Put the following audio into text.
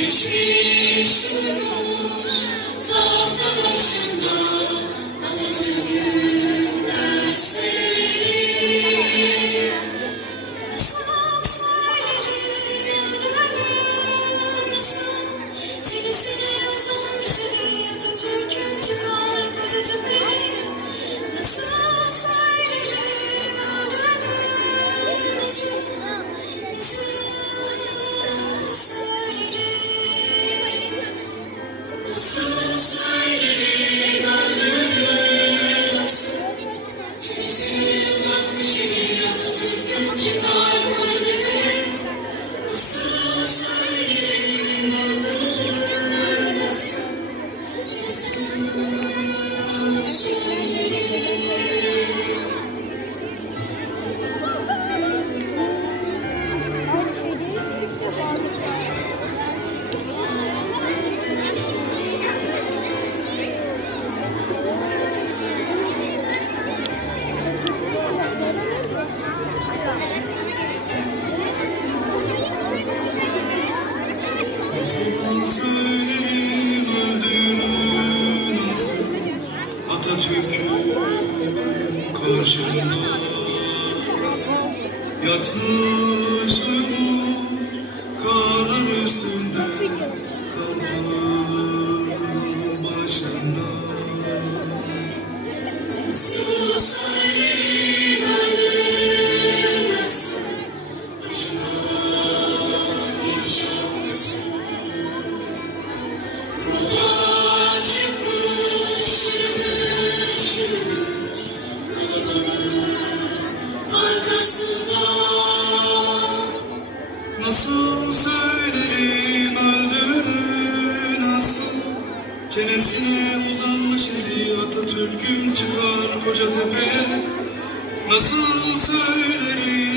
Geçmiş durur tahta başında. Sevgi söylerim öldüğünü nasıl Atatürk'ü karşımda Yatmış umut karar üstünde Kalbim başında. Sevgi söylerim Nasıl söylerim öldüğünü nasıl? Çenesine uzanmış eli Atatürk'üm çıkar koca tepe Nasıl söylerim